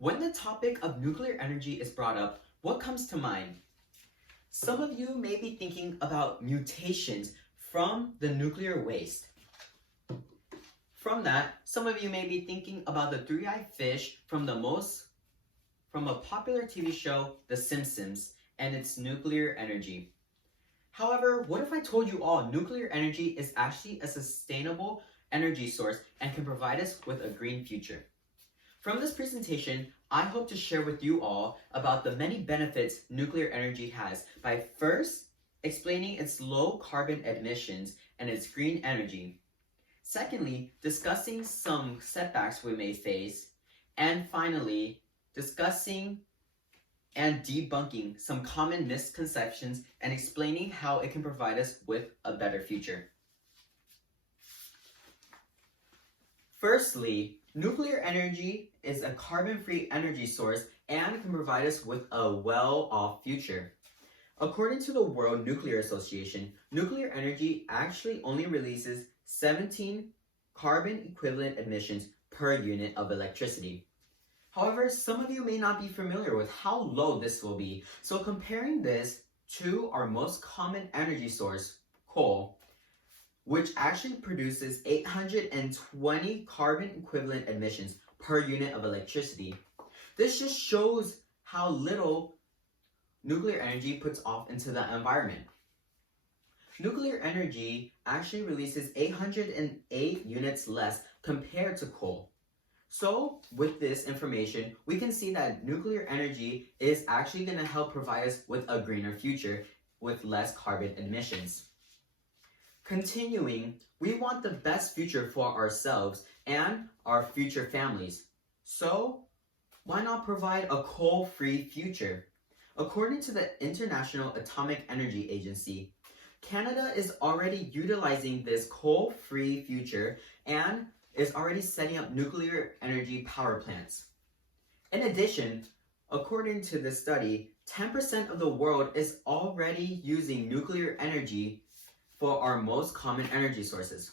When the topic of nuclear energy is brought up, what comes to mind? Some of you may be thinking about mutations from the nuclear waste. From that, some of you may be thinking about the three-eyed fish from a popular TV show, The Simpsons, and its nuclear energy. However, what if I told you all nuclear energy is actually a sustainable energy source and can provide us with a green future? From this presentation, I hope to share with you all about the many benefits nuclear energy has by first explaining its low carbon emissions and its green energy. Secondly, discussing some setbacks we may face. And finally, discussing and debunking some common misconceptions and explaining how it can provide us with a better future. Firstly, nuclear energy is a carbon-free energy source and can provide us with a well-off future. According to the World Nuclear Association, nuclear energy actually only releases 17 carbon equivalent emissions per unit of electricity. However, some of you may not be familiar with how low this will be, so comparing this to our most common energy source, coal, which actually produces 820 carbon equivalent emissions per unit of electricity. This just shows how little nuclear energy puts off into the environment. Nuclear energy actually releases 808 units less compared to coal. So with this information, we can see that nuclear energy is actually going to help provide us with a greener future with less carbon emissions. Continuing, we want the best future for ourselves and our future families. So why not provide a coal-free future? According to the International Atomic Energy Agency, Canada is already utilizing this coal-free future and is already setting up nuclear energy power plants. In addition, according to this study, 10% of the world is already using nuclear energy for our most common energy sources.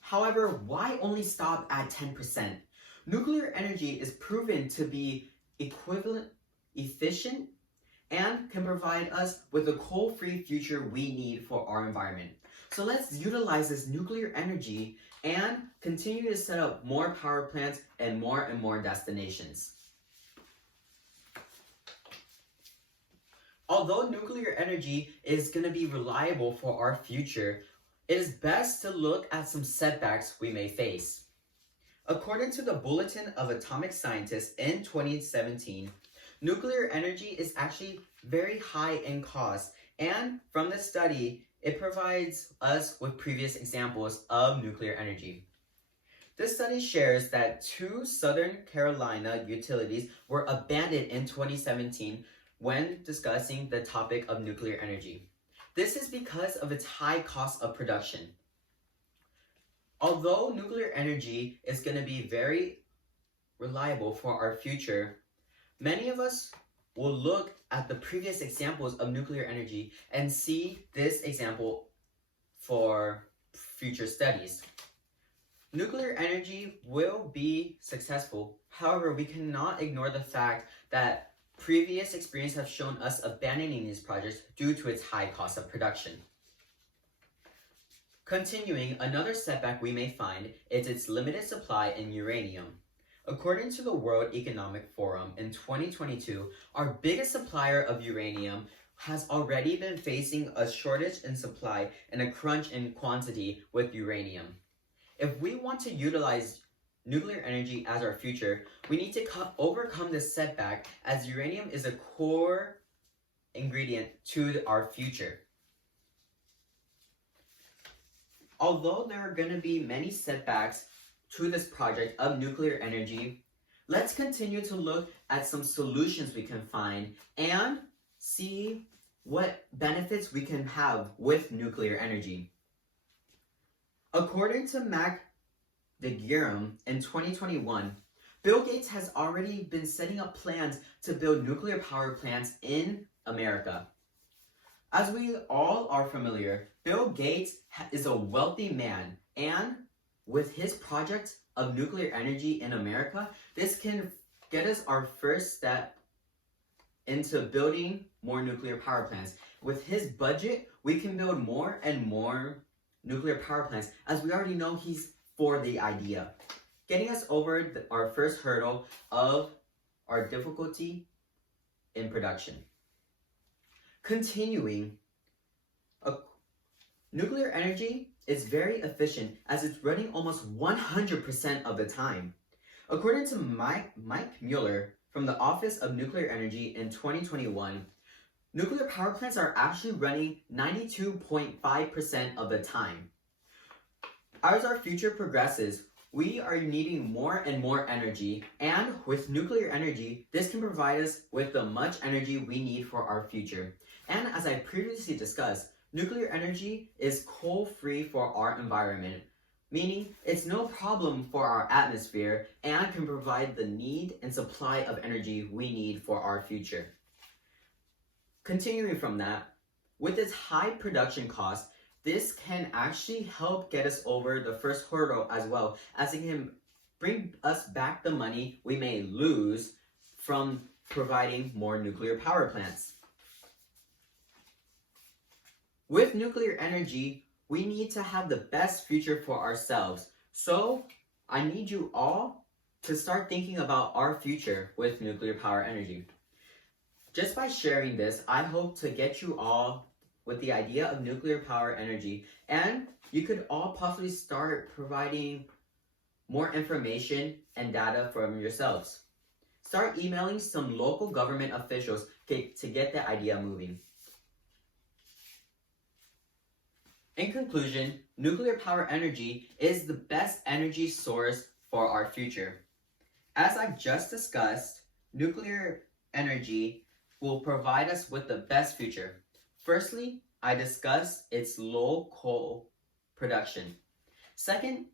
However, why only stop at 10%? Nuclear energy is proven to be efficient, and can provide us with the coal-free future we need for our environment. So let's utilize this nuclear energy and continue to set up more power plants and more destinations. Although nuclear energy is going to be reliable for our future, it is best to look at some setbacks we may face. According to the Bulletin of Atomic Scientists in 2017, nuclear energy is actually very high in cost, and from this study, it provides us with previous examples of nuclear energy. This study shares that 2 Southern Carolina utilities were abandoned in 2017 when discussing the topic of nuclear energy. This is because of its high cost of production. Although nuclear energy is going to be very reliable for our future, many of us will look at the previous examples of nuclear energy and see this example for future studies. Nuclear energy will be successful. However, we cannot ignore the fact that previous experience have shown us abandoning these projects due to its high cost of production. Continuing, another setback we may find is its limited supply in uranium. According to the World Economic Forum in 2022, our biggest supplier of uranium has already been facing a shortage in supply and a crunch in quantity with uranium. If we want to utilize nuclear energy as our future, we need to overcome this setback, as uranium is a core ingredient to our future. Although there are going to be many setbacks to this project of nuclear energy, let's continue to look at some solutions we can find and see what benefits we can have with nuclear energy. According to Mac DeGuerin in 2021, Bill Gates has already been setting up plans to build nuclear power plants in America. As we all are familiar, Bill Gates is a wealthy man, and with his project of nuclear energy in America, this can get us our first step into building more nuclear power plants. With his budget, we can build more and more nuclear power plants, as we already know he's for the idea. Getting us over our first hurdle of our difficulty in production. Continuing, nuclear energy is very efficient as it's running almost 100% of the time. According to Mike Mueller from the Office of Nuclear Energy in 2021, nuclear power plants are actually running 92.5% of the time. As our future progresses, we are needing more and more energy, and with nuclear energy, this can provide us with the much energy we need for our future. And as I previously discussed, nuclear energy is coal-free for our environment, meaning it's no problem for our atmosphere and can provide the need and supply of energy we need for our future. Continuing from that, with its high production cost, this can actually help get us over the first hurdle as well, as it can bring us back the money we may lose from providing more nuclear power plants. With nuclear energy, we need to have the best future for ourselves. So I need you all to start thinking about our future with nuclear power energy. Just by sharing this, I hope to get you all with the idea of nuclear power energy, and you could all possibly start providing more information and data from yourselves. Start emailing some local government officials to get the idea moving. In conclusion, nuclear power energy is the best energy source for our future. As I just discussed, nuclear energy will provide us with the best future. Firstly, I discussed its low coal production. Second,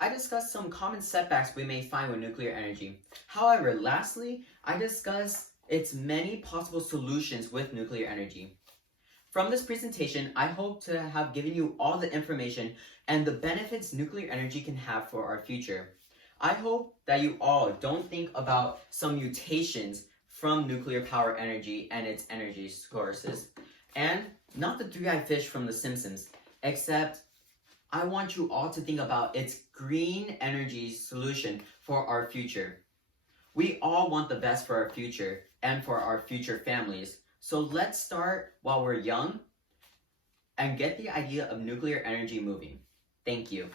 I discussed some common setbacks we may find with nuclear energy. However, lastly, I discussed its many possible solutions with nuclear energy. From this presentation, I hope to have given you all the information and the benefits nuclear energy can have for our future. I hope that you all don't think about some mutations from nuclear power energy and its energy sources, and not the three-eyed fish from The Simpsons, except I want you all to think about its green energy solution for our future. We all want the best for our future and for our future families. So let's start while we're young and get the idea of nuclear energy moving. Thank you.